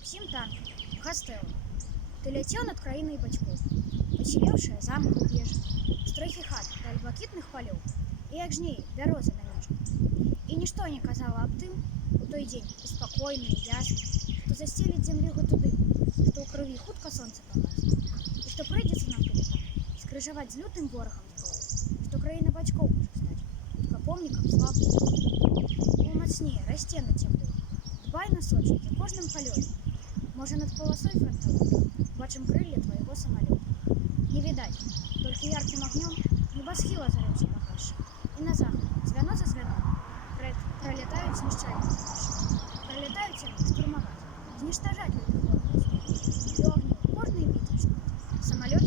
Максим танк, Гастелло. Ты ляцеў над краінай бацькоў, пасівеўшая замку вежа, стройкі хат даль блакітных палёў, і як жнеі бярозы на межах. І нішто не казала аб тым у той дзень спакойны і ясны, што засцеліць зямлю туды, што ў крыві хутка сонца пагасне, і што прыйдзецца нам капітан скрыжаваць з лютым ворагам зброю, што краіна бацькоў можа стаць хутка помнікам славы. Мацнее расце над зямлёй, дбай на сочы за кожным палётам. Можа, над полосой фронтовой бачым крылья твоего самолета. Не видать, только ярким огнем небосхил озарился погасший. И на заход, звено за звеном, пролетают знищальники наши. Пролетают земли штурмовать, зничтожать людей ворогов. И огню кожной битвы, самолет